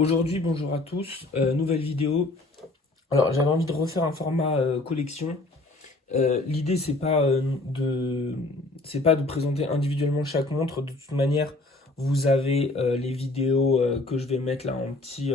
Aujourd'hui, bonjour à tous, nouvelle vidéo. Alors, j'avais envie de refaire un format collection. L'idée, c'est pas de présenter individuellement chaque montre. De toute manière, vous avez les vidéos que je vais mettre là en petit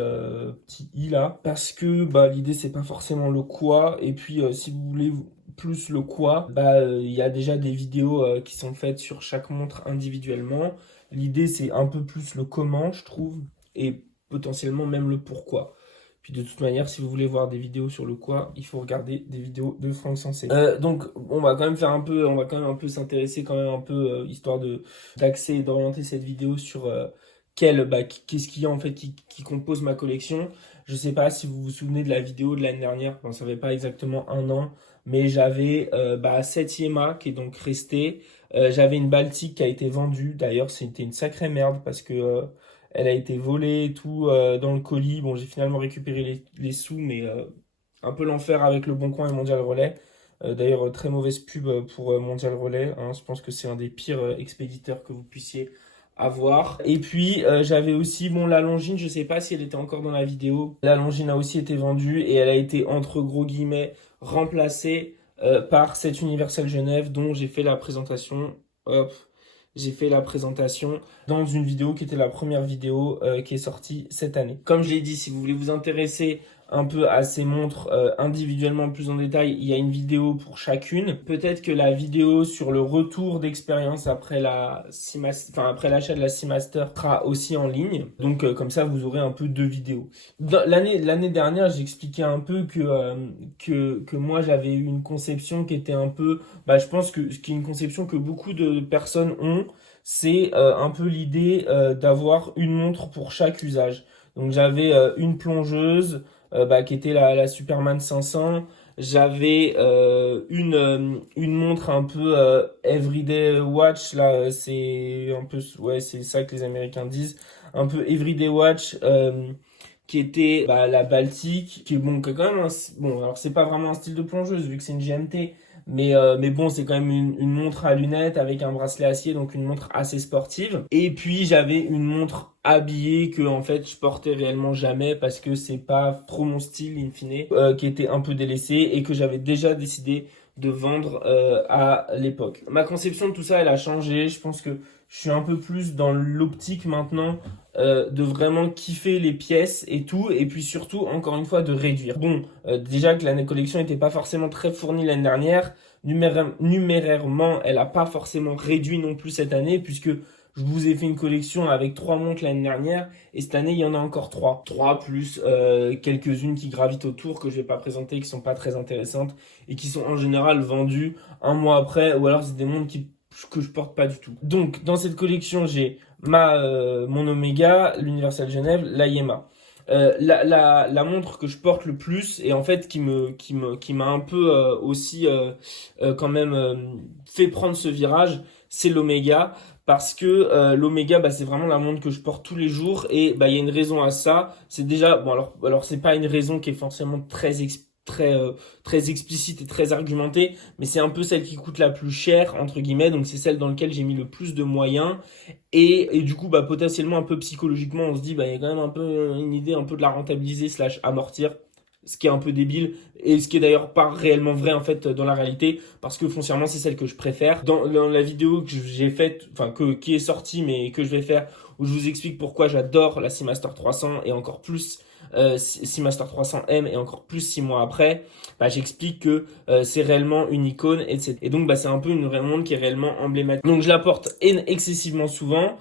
i là, parce que l'idée c'est pas forcément le quoi. Et puis, si vous voulez plus le quoi, il y a déjà des vidéos qui sont faites sur chaque montre individuellement. L'idée c'est un peu plus le comment, je trouve, et potentiellement même le pourquoi. Puis de toute manière, si vous voulez voir des vidéos sur le quoi, il faut regarder des vidéos de Franck Sensé. Donc, on va quand même on va quand même un peu s'intéresser quand même un peu, histoire d'axer et d'orienter cette vidéo sur qu'est-ce qu'il y a en fait qui compose ma collection. Je sais pas si vous vous souvenez de la vidéo de l'année dernière, ça fait pas exactement un an, mais j'avais 7 Yema qui est donc resté. J'avais une Baltique qui a été vendue. D'ailleurs, c'était une sacrée merde parce que elle a été volée et tout dans le colis. Bon, j'ai finalement récupéré les sous, mais un peu l'enfer avec le Bon Coin et Mondial Relais. D'ailleurs, très mauvaise pub pour Mondial Relais, hein. Je pense que c'est un des pires expéditeurs que vous puissiez avoir. Et puis, j'avais aussi, bon, la Longines, je sais pas si elle était encore dans la vidéo. La Longines a aussi été vendue et elle a été, entre gros guillemets, remplacée par cette Universal Genève dont j'ai fait la présentation. Hop, j'ai fait la présentation dans une vidéo qui était la première vidéo qui est sortie cette année. Comme je l'ai dit, si vous voulez vous intéresser un peu à ces montres individuellement plus en détail, il y a une vidéo pour chacune. Peut-être que la vidéo sur le retour d'expérience après après l'achat de la Seamaster sera aussi en ligne. Donc comme ça, vous aurez un peu deux vidéos. L'année dernière, j'expliquais un peu que moi j'avais eu une conception qui était un peu, je pense que ce qui est une conception que beaucoup de personnes ont, c'est un peu l'idée d'avoir une montre pour chaque usage. Donc j'avais une plongeuse qui était la Superman 500. J'avais une montre un peu Everyday Watch, là, c'est un peu, ouais, c'est ça que les Américains disent, un peu Everyday Watch, qui était la Baltique, qui est bon, qui est quand même bon, alors c'est pas vraiment un style de plongeuse vu que c'est une GMT, mais bon, c'est quand même une montre à lunettes avec un bracelet acier, donc une montre assez sportive. Et puis j'avais une montre habillée que en fait je portais réellement jamais parce que c'est pas trop mon style in fine, qui était un peu délaissée et que j'avais déjà décidé de vendre à l'époque. Ma conception de tout ça, elle a changé. Je pense que je suis un peu plus dans l'optique maintenant de vraiment kiffer les pièces et tout, et puis surtout, encore une fois, de réduire. Bon, déjà que l'année collection n'était pas forcément très fournie l'année dernière, numérairement, elle a pas forcément réduit non plus cette année, puisque je vous ai fait une collection avec 3 montres l'année dernière, et cette année, il y en a encore 3. 3 plus quelques-unes qui gravitent autour, que je vais pas présenter, qui sont pas très intéressantes, et qui sont en général vendues un mois après, ou alors c'est des montres que je porte pas du tout. Donc, dans cette collection, j'ai mon Omega, l'Universal Genève, la Yema. La montre que je porte le plus et en fait qui m'a un peu aussi quand même fait prendre ce virage, c'est l'Omega parce que l'Omega c'est vraiment la montre que je porte tous les jours et il y a une raison à ça. C'est déjà bon alors c'est pas une raison qui est forcément très explicite et très argumentée, mais c'est un peu celle qui coûte la plus cher entre guillemets, donc c'est celle dans laquelle j'ai mis le plus de moyens. Et du coup, potentiellement, un peu psychologiquement, on se dit, il y a quand même un peu une idée un peu de la rentabiliser slash amortir, ce qui est un peu débile, et ce qui est d'ailleurs pas réellement vrai en fait dans la réalité, parce que foncièrement, c'est celle que je préfère. Dans la vidéo que j'ai faite, qui est sortie, mais que je vais faire, où je vous explique pourquoi j'adore la Seamaster 300 et encore plus Seamaster 300M et encore plus 6 mois après, j'explique que c'est réellement une icône, etc. Et donc c'est un peu une montre qui est réellement emblématique. Donc je la porte excessivement souvent,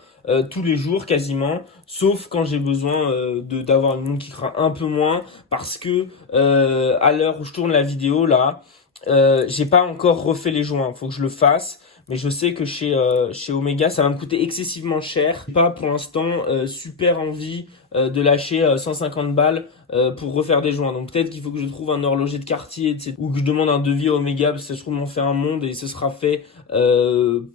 tous les jours quasiment, sauf quand j'ai besoin d'avoir une montre qui craint un peu moins, parce que à l'heure où je tourne la vidéo là, j'ai pas encore refait les joints, faut que je le fasse. Mais je sais que chez Omega, ça va me coûter excessivement cher. J'ai pas pour l'instant super envie de lâcher 150 balles pour refaire des joints. Donc peut-être qu'il faut que je trouve un horloger de quartier, etc. Ou que je demande un devis à Omega, parce que ça se trouve m'en fait un monde et ce sera fait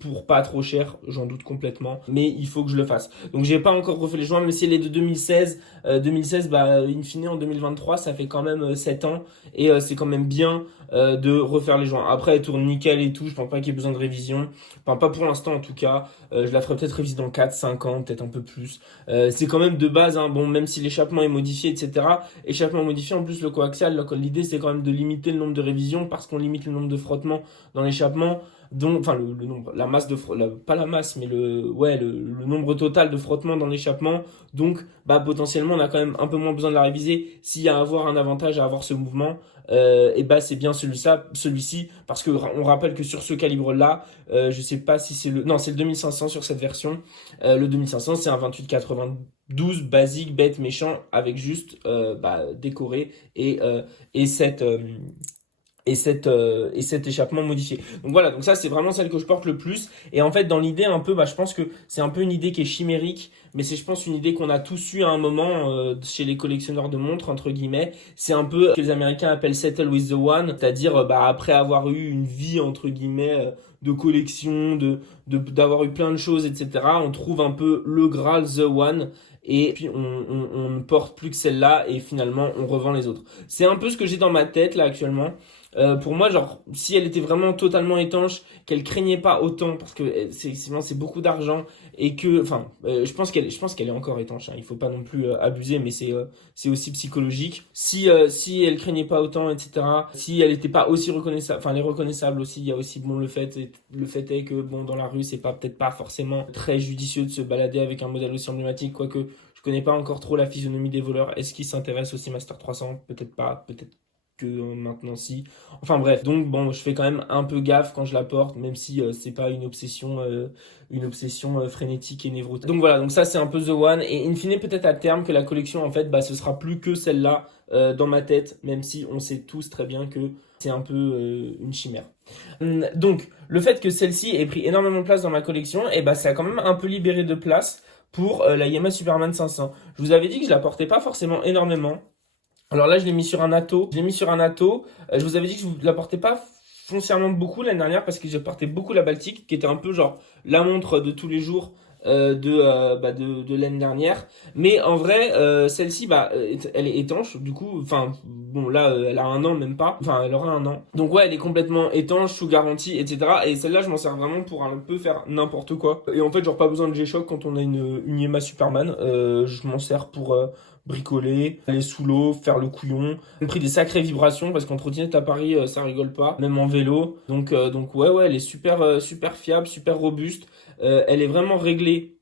pour pas trop cher, j'en doute complètement. Mais il faut que je le fasse. Donc j'ai pas encore refait les joints, mais c'est les de 2016. 2016, in fine en 2023, ça fait quand même 7 ans. Et c'est quand même bien de refaire les joints. Après, elle tourne nickel et tout, je pense pas qu'il y ait besoin de révision. Enfin, pas pour l'instant en tout cas. Je la ferai peut-être réviser dans 4, 5 ans, peut-être un peu plus. C'est quand même de base, Bon, même si l'échappement est modifié, etc. Échappement modifié, en plus le coaxial, l'idée c'est quand même de limiter le nombre de révisions parce qu'on limite le nombre de frottements dans l'échappement. Donc, enfin le nombre, la masse de pas la masse, mais le nombre total de frottements dans l'échappement. Donc, potentiellement, on a quand même un peu moins besoin de la réviser. S'il y a à avoir un avantage à avoir ce mouvement, et c'est bien celui-ci, parce que on rappelle que sur ce calibre-là, je sais pas si c'est non, c'est le 2500 sur cette version. Le 2500, c'est un 2892 basique, bête, méchant, avec juste décoré et cette et cet échappement modifié. Donc voilà, donc ça c'est vraiment celle que je porte le plus. Et en fait dans l'idée un peu, je pense que c'est un peu une idée qui est chimérique, mais c'est je pense une idée qu'on a tous eu à un moment chez les collectionneurs de montres entre guillemets. C'est un peu ce que les Américains appellent settle with the one, c'est-à-dire après avoir eu une vie entre guillemets de collection, d'avoir eu plein de choses, etc. On trouve un peu le Graal, the one. Et puis on ne porte plus que celle-là et finalement on revend les autres. C'est un peu ce que j'ai dans ma tête là actuellement. Pour moi, genre, si elle était vraiment totalement étanche, qu'elle craignait pas autant, parce que c'est beaucoup d'argent et que, je pense qu'elle est encore étanche. Hein, il faut pas non plus abuser, mais c'est aussi psychologique. Si elle craignait pas autant, etc. Si elle était pas aussi reconnaissable, enfin, elle est reconnaissable aussi. Il y a aussi le fait est que bon, dans la rue, c'est peut-être pas forcément très judicieux de se balader avec un modèle aussi emblématique, quoique. Je connais pas encore trop la physionomie des voleurs. Est-ce qu'ils s'intéressent aussi Master 300? Peut-être pas, peut-être que maintenant si. Enfin bref, donc bon, je fais quand même un peu gaffe quand je la porte, même si c'est pas une obsession frénétique et névrotique. Donc voilà, donc ça c'est un peu The One, et in fine peut-être à terme que la collection en fait, ce sera plus que celle-là dans ma tête, même si on sait tous très bien que c'est un peu une chimère. Donc le fait que celle-ci ait pris énormément de place dans ma collection, ça a quand même un peu libéré de place pour la Yamaha Superman 500. Je vous avais dit que je la portais pas forcément énormément. Alors là, je l'ai mis sur un atto. Je vous avais dit que je ne la portais pas foncièrement beaucoup l'année dernière parce que j'ai porté beaucoup la Baltique, qui était un peu genre la montre de tous les jours de l'année dernière. Mais en vrai, celle-ci, elle est étanche. Du coup, enfin, bon, là, elle a un an, même pas. Enfin, elle aura un an. Donc ouais, elle est complètement étanche, sous garantie, etc. Et celle-là, je m'en sers vraiment pour un peu faire n'importe quoi. Et en fait, genre pas besoin de G-Shock quand on a une Yamaha Superman. Je m'en sers pour bricoler, aller sous l'eau, faire le couillon. J'ai pris des sacrées vibrations parce qu'en trottinette à Paris, ça rigole pas, même en vélo. Donc ouais, elle est super fiable, super robuste. Elle est vraiment réglée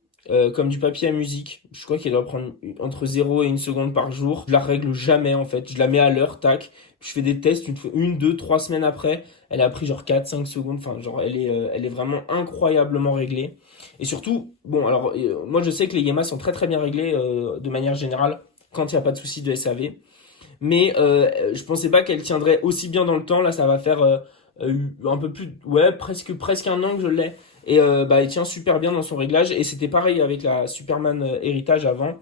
comme du papier à musique. Je crois qu'elle doit prendre entre 0 et 1 seconde par jour. Je la règle jamais en fait. Je la mets à l'heure, tac. Je fais des tests une, deux, 3 semaines après. Elle a pris genre 4, 5 secondes. Enfin, genre, elle est vraiment incroyablement réglée. Et surtout, bon, alors, moi je sais que les Yamaha sont très très bien réglés de manière générale quand il n'y a pas de souci de SAV. Mais je pensais pas qu'elle tiendrait aussi bien dans le temps. Là, ça va faire un peu plus, ouais, presque un an que je l'ai. Et elle tient super bien dans son réglage. Et c'était pareil avec la Superman Héritage avant.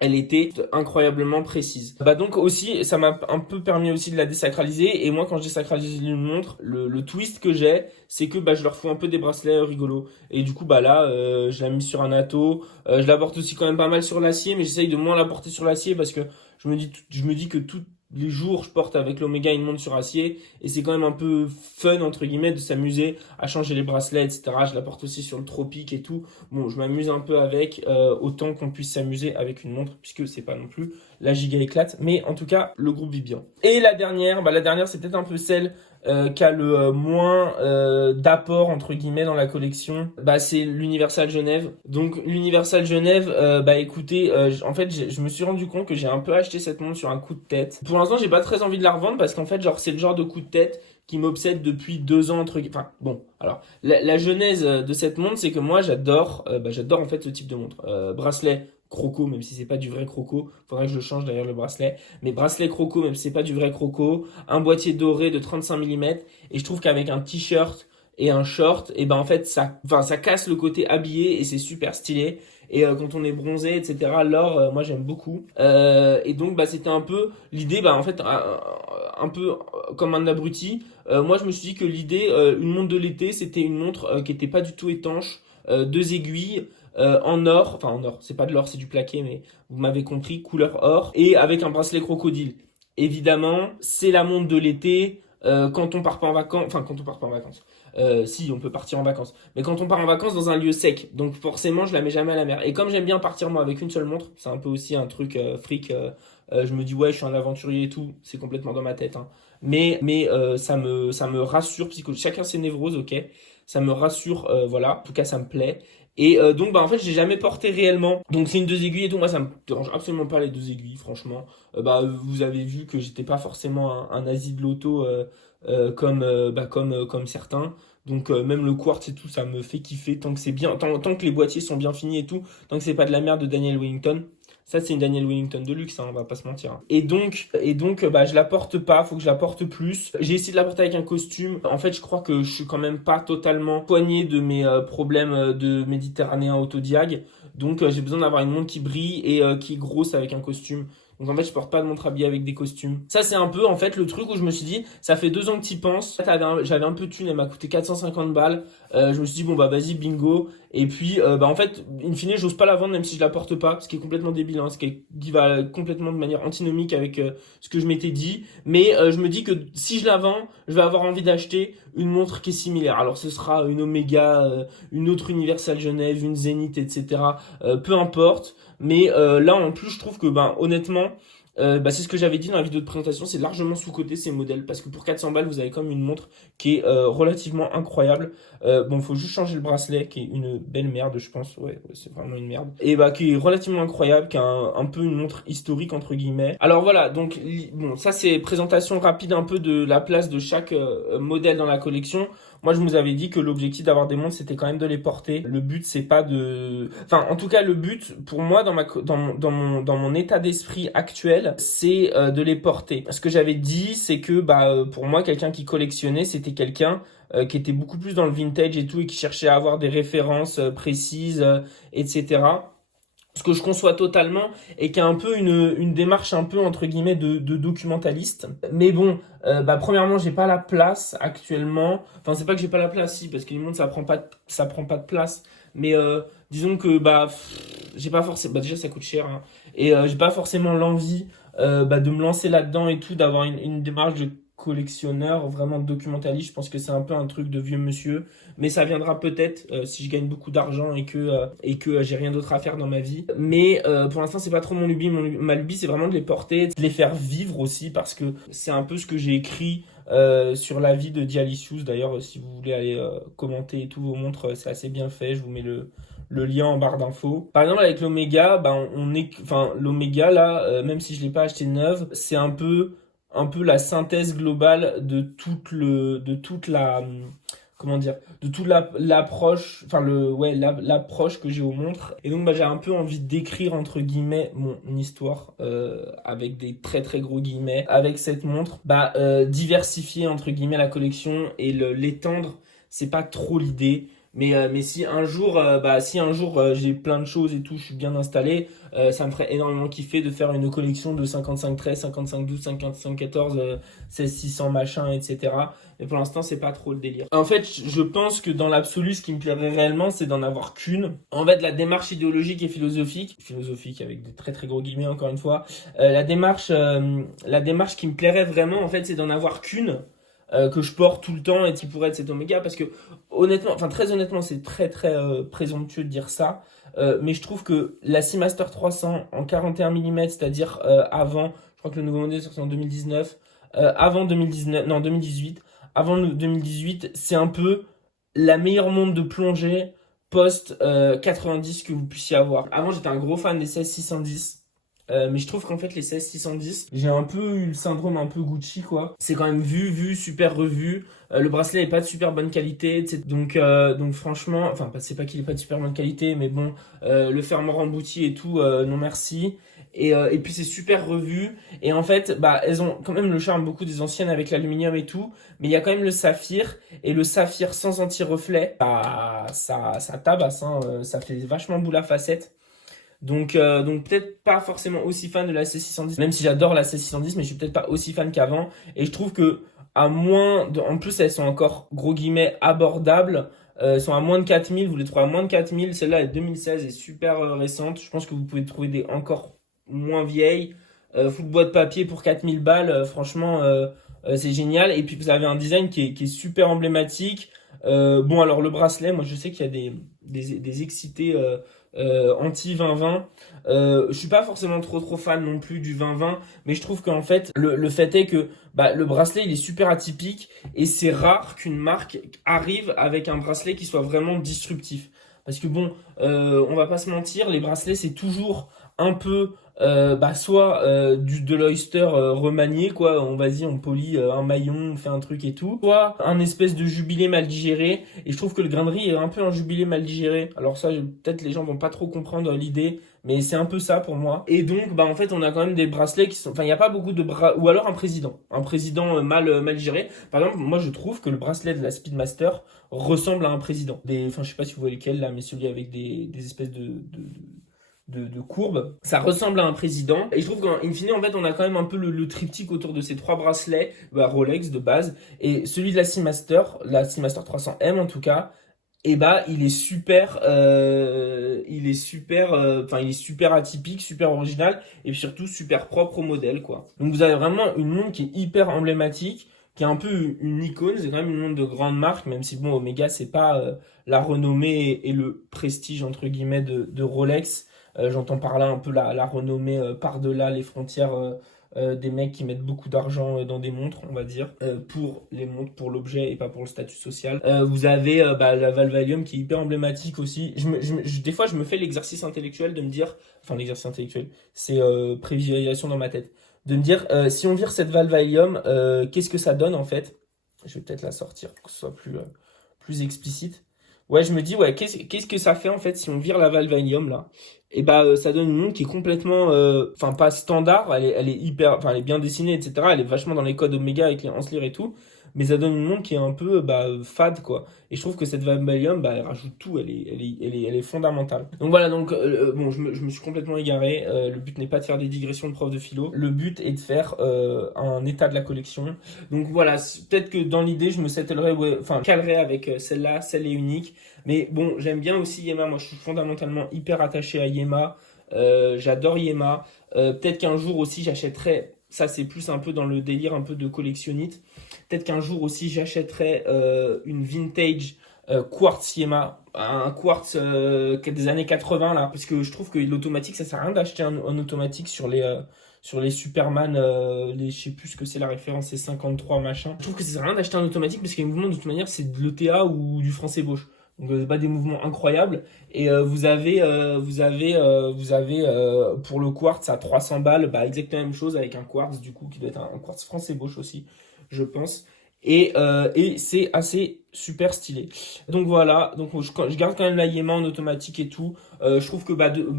Elle était incroyablement précise. Donc aussi, ça m'a un peu permis aussi de la désacraliser. Et moi, quand je désacralise une montre, le twist que j'ai, c'est que je leur fous un peu des bracelets rigolos. Et du coup, là, je l'ai mis sur un atto. Je la porte aussi quand même pas mal sur l'acier, mais j'essaye de moins la porter sur l'acier parce que je me dis que tous les jours, je porte avec l'Omega une montre sur acier. Et c'est quand même un peu fun, entre guillemets, de s'amuser à changer les bracelets, etc. Je la porte aussi sur le tropique et tout. Bon, je m'amuse un peu avec, autant qu'on puisse s'amuser avec une montre, puisque c'est pas non plus la giga éclate. Mais en tout cas, le groupe vit bien. Et la dernière, c'est peut-être un peu celle qui a le moins d'apport, entre guillemets, dans la collection. C'est l'Universal Genève. Donc, l'Universal Genève, écoutez, en fait, je me suis rendu compte que j'ai un peu acheté cette montre sur un coup de tête. Pour l'instant, j'ai pas très envie de la revendre parce qu'en fait, genre, c'est le genre de coup de tête qui m'obsède depuis 2 ans, enfin, bon, alors, la genèse de cette montre, c'est que moi, j'adore en fait ce type de montre. Bracelet croco, même si c'est pas du vrai croco, faudrait que je le change d'ailleurs le bracelet, mais bracelet croco, même si c'est pas du vrai croco, un boîtier doré de 35 mm, et je trouve qu'avec un t-shirt et un short, et en fait, ça casse le côté habillé, et c'est super stylé. Et quand on est bronzé, etc., l'or, moi j'aime beaucoup. Et donc c'était un peu l'idée, en fait, un peu comme un abruti. Moi je me suis dit que l'idée, une montre de l'été, c'était une montre qui était pas du tout étanche, 2 aiguilles, en or, c'est pas de l'or, c'est du plaqué, mais vous m'avez compris, couleur or, et avec un bracelet crocodile. Évidemment, c'est la montre de l'été. Quand on part pas en vacances, Si, on peut partir en vacances. Mais quand on part en vacances dans un lieu sec, donc forcément, je la mets jamais à la mer. Et comme j'aime bien partir moi avec une seule montre, c'est un peu aussi un truc fric. Je me dis ouais, je suis un aventurier et tout. C'est complètement dans ma tête, hein. Mais ça me rassure psychologiquement. Chacun ses névroses, ok. Ça me rassure, voilà. En tout cas, ça me plaît. Et donc, bah, en fait, j'ai jamais porté réellement. Donc, c'est une 2 aiguilles et tout. Moi, ça me dérange absolument pas les 2 aiguilles, franchement. Bah, vous avez vu que j'étais pas forcément un nazi de l'auto comme certains. Donc, même le quartz et tout, ça me fait kiffer tant que c'est bien, tant que les boîtiers sont bien finis et tout, tant que c'est pas de la merde de Daniel Wellington. Ça, c'est une Daniel Wellington de luxe, hein, on va pas se mentir, hein. Et donc, bah, je la porte pas, faut que je la porte plus. J'ai essayé de la porter avec un costume. En fait, je crois que je suis quand même pas totalement soigné de mes problèmes de méditerranéen autodiag. Donc, j'ai besoin d'avoir une montre qui brille et qui est grosse avec un costume. Donc en fait, je porte pas de montre habillée avec des costumes. Ça, c'est un peu en fait le truc où je me suis dit, ça fait 2 ans que tu y penses. J'avais un peu de thune, elle m'a coûté 450 balles. Je me suis dit, bon bah vas-y, bingo. Et puis, bah en fait, in fine, j'ose pas la vendre même si je la porte pas, ce qui est complètement débile, hein, qui va complètement de manière antinomique avec ce que je m'étais dit. Mais je me dis que si je la vends, je vais avoir envie d'acheter une montre qui est similaire. Alors ce sera une Omega, une autre Universal Genève, une Zenith, etc. Peu importe. Mais là, en plus, je trouve que, ben, honnêtement, bah, c'est ce que j'avais dit dans la vidéo de présentation, c'est largement sous-coté ces modèles, parce que pour 400 balles, vous avez comme une montre qui est relativement incroyable. Bon, faut juste changer le bracelet, qui est une belle merde, je pense. Ouais, c'est vraiment une merde. Et bah, qui est relativement incroyable, qui est un peu une montre historique, entre guillemets. Alors voilà, donc, bon, ça c'est présentation rapide un peu de la place de chaque modèle dans la collection. Moi, je vous avais dit que l'objectif d'avoir des montres, c'était quand même de les porter. Le but, c'est pas de... Enfin, en tout cas, le but, pour moi, dans mon état d'esprit actuel, c'est de les porter. Ce que j'avais dit, c'est que, bah, pour moi, quelqu'un qui collectionnait, c'était quelqu'un qui était beaucoup plus dans le vintage et tout, et qui cherchait à avoir des références précises, etc. Ce que je conçois totalement et qui a un peu une démarche un peu entre guillemets de documentaliste. Mais bon, bah premièrement, j'ai pas la place actuellement. Enfin, c'est pas que j'ai pas la place, si, parce que les montres ça prend pas de place. Mais disons que bah j'ai pas forcément. Bah déjà ça coûte cher, hein. Et j'ai pas forcément l'envie bah, de me lancer là-dedans et tout, d'avoir une démarche de collectionneur vraiment documentaliste. Je pense que c'est un peu un truc de vieux monsieur, mais ça viendra peut-être si je gagne beaucoup d'argent et que j'ai rien d'autre à faire dans ma vie. Mais pour l'instant, c'est pas trop mon lubie. Ma lubie, c'est vraiment de les porter, de les faire vivre aussi, parce que c'est un peu ce que j'ai écrit sur la vie de Dialysius. D'ailleurs, si vous voulez aller commenter et tout vos montres, c'est assez bien fait. Je vous mets le lien en barre d'infos. Par exemple, avec l'Omega, bah, enfin, l'Omega là, même si je l'ai pas acheté neuve, c'est un peu la synthèse globale de toute la comment dire, de toute l'approche, enfin l'approche que j'ai aux montres. Et donc bah, j'ai un peu envie d'écrire entre guillemets mon histoire avec des très très gros guillemets avec cette montre, bah diversifier entre guillemets la collection et l'étendre, c'est pas trop l'idée. Mais si un jour j'ai plein de choses et tout, je suis bien installé, ça me ferait énormément kiffer de faire une collection de 55 13, 55 12, 55 14, 16 600 machin, etc. Mais pour l'instant, c'est pas trop le délire. En fait, je pense que dans l'absolu, ce qui me plairait réellement, c'est d'en avoir qu'une. En fait, la démarche idéologique et philosophique avec des très très gros guillemets encore une fois, la démarche qui me plairait vraiment, en fait, c'est d'en avoir qu'une. Que je porte tout le temps et qui pourrait être cet Omega, parce que honnêtement, enfin très honnêtement, c'est très très présomptueux de dire ça, mais je trouve que la Seamaster 300 en 41 mm, c'est-à-dire avant, je crois que le nouveau modèle est sorti en 2019, avant 2019, non 2018, avant le 2018, c'est un peu la meilleure montre de plongée post 90 que vous puissiez avoir. Avant, j'étais un gros fan des 16-610. Mais je trouve qu'en fait les 16-610, j'ai un peu eu le syndrome un peu Gucci, quoi. C'est quand même vu, super revu. Le bracelet est pas de super bonne qualité, etc. Donc franchement, enfin c'est pas qu'il est pas de super bonne qualité, mais bon, le fermoir embouti et tout, non merci. Et puis c'est super revu. Et en fait, bah elles ont quand même le charme beaucoup des anciennes avec l'aluminium et tout, mais il y a quand même le saphir, et le saphir sans anti-reflet, bah ça tabasse, hein, ça fait vachement boule à facettes. Donc peut-être pas forcément aussi fan de la C610, même si j'adore la C610, mais je suis peut-être pas aussi fan qu'avant. Et je trouve que en plus elles sont encore gros guillemets abordables. Elles sont à moins de 4000, vous les trouvez à moins de 4000. Celle-là est 2016 et super récente. Je pense que vous pouvez trouver des encore moins vieilles. Full boîte papier pour 4000 balles. Franchement, c'est génial. Et puis vous avez un design qui est super emblématique. Bon, alors le bracelet, moi je sais qu'il y a des excités anti 2020. Je suis pas forcément trop fan non plus du 2020, mais je trouve qu'en fait le fait est que bah, le bracelet il est super atypique et c'est rare qu'une marque arrive avec un bracelet qui soit vraiment disruptif. Parce que bon, on va pas se mentir, les bracelets c'est toujours un peu bah soit de l'Oyster remanié quoi, on va dire on polie un maillon, on fait un truc et tout, soit un espèce de jubilé mal digéré, et je trouve que le grain de riz est un peu un jubilé mal digéré. Alors ça peut-être les gens vont pas trop comprendre l'idée, mais c'est un peu ça pour moi. Et donc bah en fait on a quand même des bracelets qui sont, enfin il y a pas beaucoup de bras, ou alors un président mal digéré. Par exemple moi je trouve que le bracelet de la Speedmaster ressemble à un président. Enfin je sais pas si vous voyez lequel là, mais celui avec des espèces de courbes. Ça ressemble à un président. Et je trouve qu'in fine, en fait, on a quand même un peu le triptyque autour de ces trois bracelets, bah, Rolex de base. Et celui de la Seamaster 300M en tout cas, et bah, il est super atypique, super original, et puis surtout super propre au modèle, quoi. Donc vous avez vraiment une montre qui est hyper emblématique, qui est un peu une icône. C'est quand même une montre de grande marque, même si bon, Omega, c'est pas la renommée et le prestige, entre guillemets, de Rolex. J'entends par là un peu la renommée par-delà les frontières des mecs qui mettent beaucoup d'argent dans des montres, on va dire, pour les montres, pour l'objet et pas pour le statut social. Vous avez bah, la Valvalium qui est hyper emblématique aussi. Des fois, je me fais l'exercice intellectuel de me dire, enfin l'exercice intellectuel, c'est prévisualisation dans ma tête, de me dire si on vire cette Valvalium, qu'est-ce que ça donne en fait? Je vais peut-être la sortir pour que ce soit plus explicite. Ouais, je me dis, ouais, qu'est-ce que ça fait en fait si on vire la Valvanium là? Et bah, ça donne une montre qui est complètement, enfin, pas standard, elle est hyper, enfin, elle est bien dessinée, etc. Elle est vachement dans les codes Omega avec les Hanslear et tout, mais ça donne une montre qui est un peu, bah, fade quoi. Et je trouve que cette Valvanium, bah, elle rajoute tout, elle est fondamentale. Donc voilà, donc, bon, je me suis complètement égaré. Le but n'est pas de faire des digressions de prof de philo. Le but est de faire un état de la collection. Donc voilà, peut-être que dans l'idée, je me settlerai, ouais, enfin, calerai avec celle-là, celle est unique. Mais bon, j'aime bien aussi Yema. Moi, je suis fondamentalement hyper attaché à Yema. J'adore Yema. Peut-être qu'un jour aussi, j'achèterai. Ça, c'est plus un peu dans le délire un peu de collectionnite. Peut-être qu'un jour aussi, j'achèterai une vintage quartz Yema. Un quartz des années 80 là. Parce que je trouve que l'automatique, ça sert à rien d'acheter un automatique sur les Superman, je sais plus ce que c'est la référence, c'est 53 machin. Je trouve que ça sert à rien d'acheter un automatique parce que les mouvements de toute manière c'est de l'ETA ou du français Bosch. Donc c'est pas des mouvements incroyables. Et vous avez pour le quartz à 300 balles, bah exactement la même chose avec un quartz du coup qui doit être un quartz français Bosch aussi, je pense. Et c'est assez super stylé. Donc voilà, donc je garde quand même la Yema en automatique et tout. Je trouve que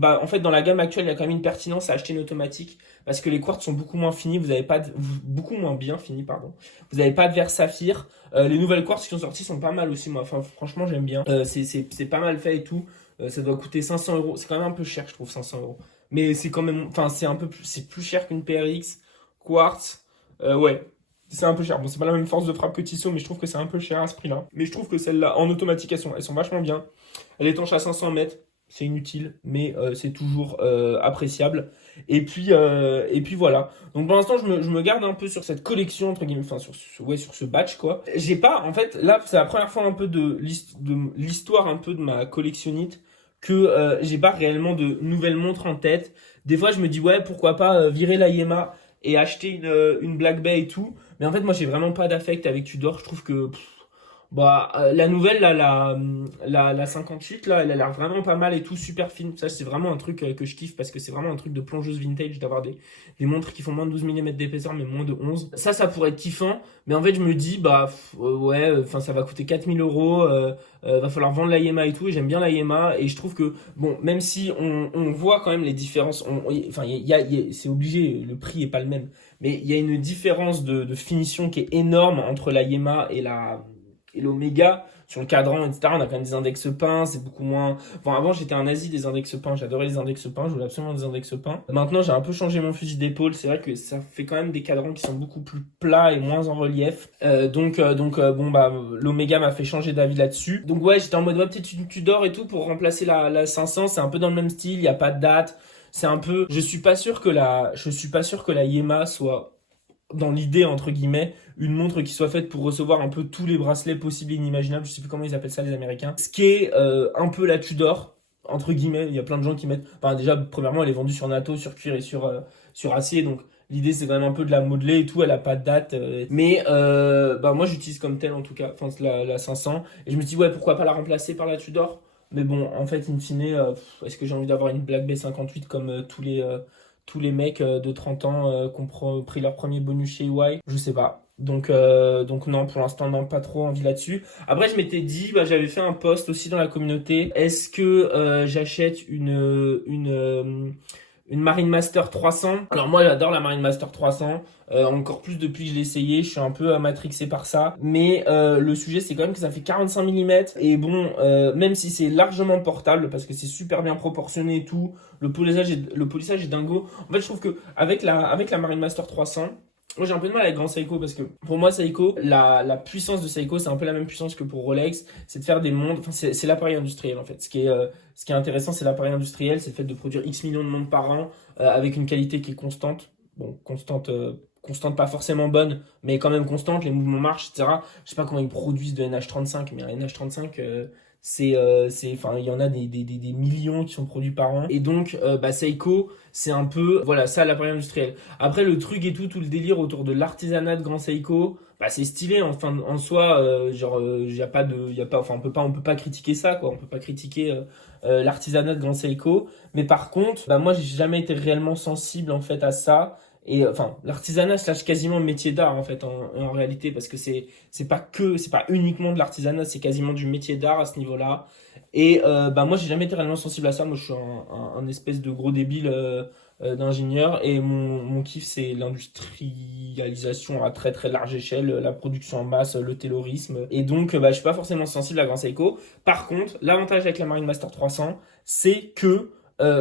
en fait dans la gamme actuelle il y a quand même une pertinence à acheter une automatique parce que les quartz sont beaucoup moins finis, vous avez pas beaucoup moins bien finis pardon. Vous n'avez pas de verre saphir. Les nouvelles quartz qui sont sorties sont pas mal aussi moi. Enfin franchement j'aime bien. C'est pas mal fait et tout. Ça doit coûter 500 euros. C'est quand même un peu cher je trouve 500 euros. Mais c'est quand même, enfin c'est un peu c'est plus cher qu'une PRX quartz. Ouais. C'est un peu cher. Bon, c'est pas la même force de frappe que Tissot, mais je trouve que c'est un peu cher à ce prix-là. Mais je trouve que celles-là, en automatique, elles sont vachement bien. Elle étanche à 500 mètres. C'est inutile, mais c'est toujours appréciable. Et puis voilà. Donc pour l'instant, je me garde un peu sur cette collection, entre guillemets, enfin sur ce batch, quoi. J'ai pas, en fait, là, c'est la première fois un peu de l'histoire un peu de ma collectionnite que j'ai pas réellement de nouvelles montres en tête. Des fois, je me dis, ouais, pourquoi pas virer la Yema et acheter une Black Bay et tout. Mais en fait, moi, j'ai vraiment pas d'affect avec Tudor. Je trouve que la nouvelle, là, la 58, là, elle a l'air vraiment pas mal et tout, super fine. Ça, c'est vraiment un truc que je kiffe parce que c'est vraiment un truc de plongeuse vintage d'avoir des montres qui font moins de 12 mm d'épaisseur, mais moins de 11. Ça pourrait être kiffant. Mais en fait, je me dis, ouais, enfin, ça va coûter 4000 euros. Va falloir vendre la Yema et tout. Et j'aime bien la Yema. Et je trouve que, bon, même si on voit quand même les différences, enfin, c'est obligé, le prix est pas le même. Mais il y a une différence de finition qui est énorme entre la Yema et l'Omega sur le cadran, etc. On a quand même des index peints, c'est beaucoup moins. Bon, avant j'étais un nazi des index peints, j'adorais les index peints, je voulais absolument des index peints. Maintenant j'ai un peu changé mon fusil d'épaule, c'est vrai que ça fait quand même des cadrans qui sont beaucoup plus plats et moins en relief. Bon bah l'Omega m'a fait changer d'avis là-dessus. Donc ouais, j'étais en mode ouais, peut-être une Tudor et tout pour remplacer la 500, c'est un peu dans le même style, il y a pas de date. C'est un peu, je suis pas sûr que la Yema soit dans l'idée, entre guillemets, une montre qui soit faite pour recevoir un peu tous les bracelets possibles et inimaginables. Je sais plus comment ils appellent ça, les Américains. Ce qui est un peu la Tudor, entre guillemets. Il y a plein de gens qui mettent. Enfin, déjà, premièrement, elle est vendue sur natto, sur cuir et sur acier. Donc, l'idée, c'est quand même un peu de la modeler et tout. Elle a pas de date. Mais bah, moi, j'utilise comme telle, en tout cas. Enfin, c'est la 500. Et je me dis, ouais, pourquoi pas la remplacer par la Tudor? Mais bon, en fait, in fine, est-ce que j'ai envie d'avoir une Black B58 comme tous les mecs de 30 ans qui ont pris leur premier bonus chez EY? Je sais pas. Donc non, pour l'instant, non, pas trop envie là-dessus. Après, je m'étais dit, bah, j'avais fait un post aussi dans la communauté. Est-ce que j'achète une Marine Master 300? Alors moi, j'adore la Marine Master 300. Encore plus depuis que je l'ai essayé, je suis un peu matrixé par ça. Mais le sujet, c'est quand même que ça fait 45 mm. Et bon, même si c'est largement portable, parce que c'est super bien proportionné et tout, le polissage est dingo. En fait, je trouve que avec la Marine Master 300, moi j'ai un peu de mal avec Grand Seiko parce que pour moi Seiko, la puissance de Seiko c'est un peu la même puissance que pour Rolex, c'est de faire des montres, enfin c'est l'appareil industriel en fait. Ce qui est intéressant c'est l'appareil industriel, c'est le fait de produire X millions de montres par an avec une qualité qui est constante. Bon, constante pas forcément bonne, mais quand même constante, les mouvements marchent, etc. Je sais pas comment ils produisent de NH35, mais un NH35 enfin il y en a des millions qui sont produits par an et donc bah Seiko c'est un peu voilà ça l'appareil industriel. Après le truc et tout le délire autour de l'artisanat de Grand Seiko, bah c'est stylé enfin en soi, genre y a pas enfin on peut pas critiquer ça quoi, on peut pas critiquer l'artisanat de Grand Seiko, mais par contre bah moi j'ai jamais été réellement sensible en fait à ça. Et enfin, l'artisanat slash quasiment métier d'art en fait en réalité parce que c'est pas uniquement de l'artisanat, c'est quasiment du métier d'art à ce niveau-là. Et bah moi j'ai jamais été réellement sensible à ça. Moi je suis un espèce de gros débile d'ingénieur et mon kiff c'est l'industrialisation à très très large échelle, la production en masse, le taylorisme. Et donc bah je suis pas forcément sensible à Grand Seiko. Par contre, l'avantage avec la Marine Master 300, c'est que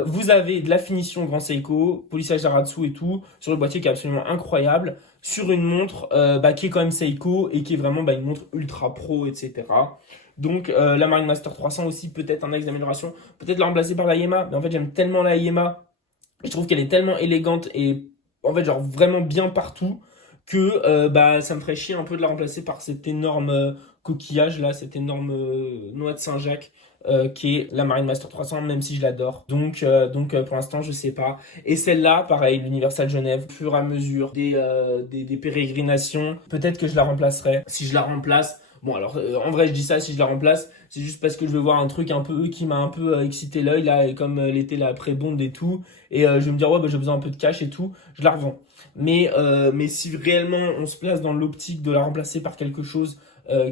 vous avez de la finition Grand Seiko, polissage d'Aratsu et tout, sur le boîtier qui est absolument incroyable, sur une montre bah, qui est quand même Seiko et qui est vraiment bah, une montre ultra pro, etc. Donc la Marine Master 300 aussi peut-être un axe d'amélioration, peut-être la remplacer par la Yema, mais en fait j'aime tellement la Yema, je trouve qu'elle est tellement élégante et en fait genre vraiment bien partout que bah ça me ferait chier un peu de la remplacer par cet énorme coquillage là, cette énorme noix de Saint-Jacques qui est la Marine Master 300, même si je l'adore. Donc pour l'instant, je sais pas. Et celle-là, pareil, l'Universal Genève, au fur et à mesure des pérégrinations, peut-être que je la remplacerai. Si je la remplace, bon alors en vrai, je dis ça, si je la remplace, c'est juste parce que je veux voir un truc un peu qui m'a un peu excité l'œil là, et comme l'été là après Bond et tout, et je vais me dire ouais bah, j'ai besoin un peu de cash et tout, je la revends. Mais si réellement on se place dans l'optique de la remplacer par quelque chose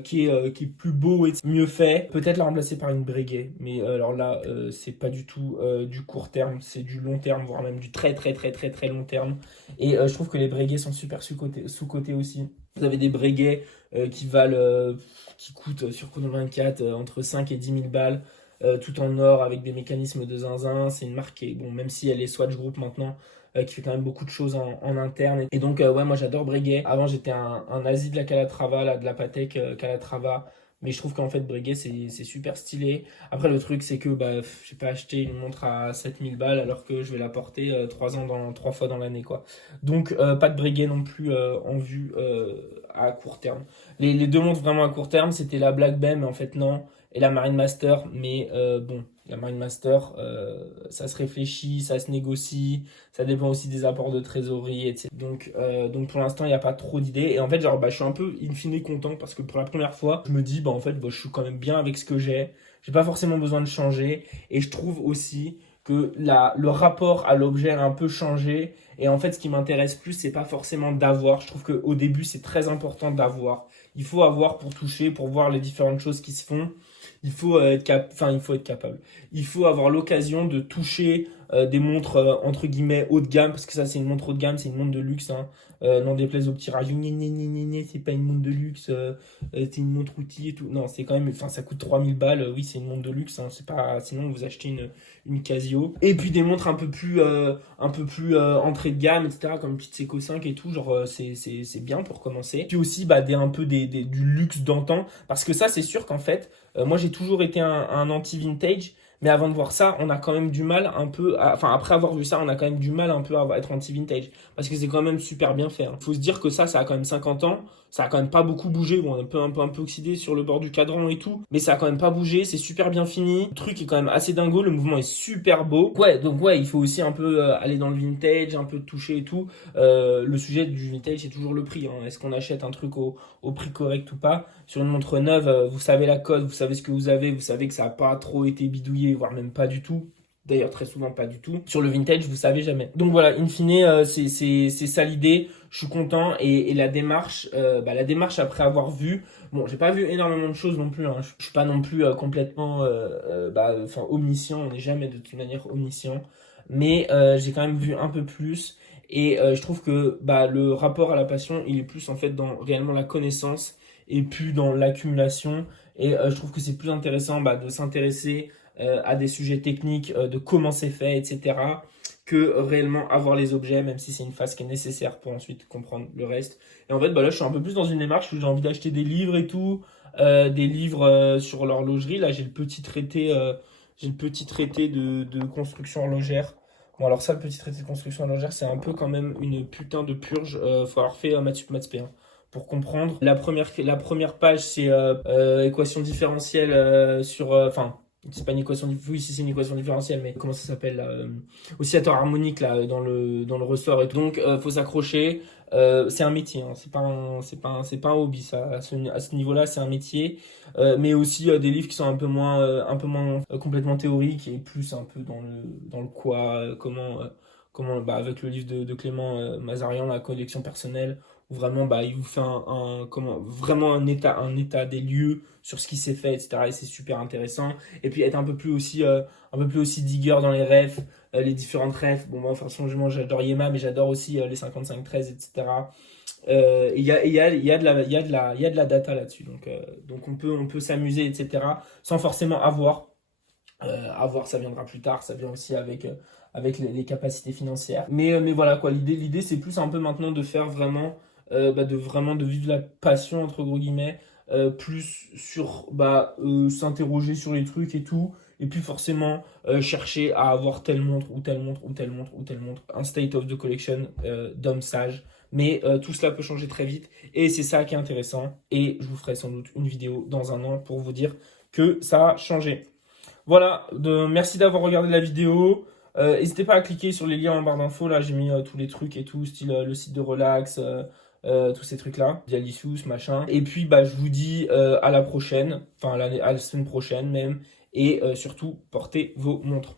qui est plus beau et mieux fait, peut-être la remplacer par une Breguet. Mais alors là, c'est pas du tout du court terme, c'est du long terme, voire même du très très très très très long terme. Et je trouve que les Breguet sont super sous-cotés aussi. Vous avez des Breguet qui coûtent sur Chrono 24 entre 5 et 10 000 balles. Tout en or avec des mécanismes de zinzin. C'est une marque qui est, bon, même si elle est Swatch Group maintenant, qui fait quand même beaucoup de choses en interne. Et donc, ouais, moi j'adore Breguet. Avant, j'étais un nazi de la Calatrava, là, de la Patek Calatrava. Mais je trouve qu'en fait, Breguet, c'est super stylé. Après, le truc, c'est que bah, je vais pas acheter une montre à 7000 balles alors que je vais la porter 3 fois dans l'année, quoi. Donc, pas de Breguet non plus en vue à court terme. Les deux montres vraiment à court terme, c'était la Black Bay, mais en fait, non, et la Marine Master. Mais bon, la Marine Master, ça se réfléchit, ça se négocie, ça dépend aussi des apports de trésorerie, etc. Donc pour l'instant, il n'y a pas trop d'idées. Et en fait, genre, bah, je suis un peu in fine content parce que pour la première fois, je me dis, bah, en fait, bah, je suis quand même bien avec ce que j'ai. J'ai pas forcément besoin de changer. Et je trouve aussi que le rapport à l'objet a un peu changé. Et en fait, ce qui m'intéresse plus, c'est pas forcément d'avoir. Je trouve qu'au début, c'est très important d'avoir. Il faut avoir pour toucher, pour voir les différentes choses qui se font. Il faut être capable. Il faut avoir l'occasion de toucher des montres entre guillemets haut de gamme, parce que ça c'est une montre haut de gamme, c'est une montre de luxe. Hein. N'en déplaise au petit rageux, c'est pas une montre de luxe, c'est une montre outil et tout. Non, c'est quand même, enfin ça coûte 3000 balles, oui c'est une montre de luxe, hein, c'est pas, sinon vous achetez une Casio. Et puis des montres un peu plus entrée de gamme, etc. comme une petite Seiko 5 et tout, genre c'est bien pour commencer. Puis aussi bah, du luxe d'antan, parce que ça c'est sûr qu'en fait, moi j'ai toujours été un anti-vintage, Mais avant de voir ça, on a quand même du mal un peu, enfin après avoir vu ça, on a quand même du mal un peu à être anti-vintage. Parce que c'est quand même super bien fait. Il faut se dire que ça a quand même 50 ans. Ça a quand même pas beaucoup bougé. Bon, un peu oxydé sur le bord du cadran et tout. Mais ça a quand même pas bougé. C'est super bien fini. Le truc est quand même assez dingo. Le mouvement est super beau. Ouais, donc ouais, il faut aussi un peu aller dans le vintage, un peu toucher et tout. Le sujet du vintage, c'est toujours le prix, hein. Est-ce qu'on achète un truc au prix correct ou pas? Sur une montre neuve, vous savez la cote, vous savez ce que vous savez que ça n'a pas trop été bidouillé, voire même pas du tout. D'ailleurs, très souvent, pas du tout. Sur le vintage, vous savez jamais. Donc voilà, in fine, c'est ça l'idée. Je suis content. Et la démarche après avoir vu, bon, j'ai pas vu énormément de choses non plus, hein. Je suis pas non plus complètement omniscient. On n'est jamais de toute manière omniscient. Mais j'ai quand même vu un peu plus. Et je trouve que le rapport à la passion, il est plus en fait dans réellement la connaissance et plus dans l'accumulation. Et je trouve que c'est plus intéressant de s'intéresser à des sujets techniques, de comment c'est fait, etc., que réellement avoir les objets, même si c'est une phase qui est nécessaire pour ensuite comprendre le reste. Et en fait, là, je suis un peu plus dans une démarche où j'ai envie d'acheter des livres et tout, des livres sur l'horlogerie. Là, j'ai le petit traité de construction horlogère. Bon, alors ça, le petit traité de construction horlogère, c'est un peu quand même une putain de purge. Faut avoir fait maths sup, maths spé, hein, pour comprendre. La première page, c'est équation différentielle enfin, c'est pas une équation, oui, si c'est une équation différentielle, mais comment ça s'appelle là, oscillateur harmonique là, dans le ressort et tout. Donc, faut s'accrocher. C'est un métier, hein. C'est pas un hobby, ça. À ce niveau-là, c'est un métier. Mais aussi des livres qui sont un peu moins complètement théoriques et plus un peu dans le quoi, comment avec le livre de Clément Mazarian, la collection personnelle, où vraiment il vous fait vraiment un état des lieux sur ce qui s'est fait, etc. Et c'est super intéressant. Et puis être un peu plus aussi digger dans les refs, les différentes refs. Bon, moi, franchement, j'adore Yema, mais j'adore aussi les 55-13, etc. Il y a de la data là-dessus. Donc on peut s'amuser, etc. Sans forcément avoir. Avoir, ça viendra plus tard, ça vient aussi avec les capacités financières. Mais voilà quoi, l'idée c'est plus un peu maintenant de faire de vivre la passion entre gros guillemets, plus sur s'interroger sur les trucs et tout, et puis forcément chercher à avoir telle montre ou telle montre ou telle montre ou telle montre, un state of the collection d'homme sage. Mais tout cela peut changer très vite et c'est ça qui est intéressant. Et je vous ferai sans doute une vidéo dans un an pour vous dire que ça a changé. Voilà, merci d'avoir regardé la vidéo. N'hésitez pas à cliquer sur les liens en barre d'infos. Là, j'ai mis tous les trucs et tout, style le site de Relax, tous ces trucs-là, Dialysus, machin. Et puis, je vous dis à la prochaine, enfin à la semaine prochaine même. Et surtout, portez vos montres.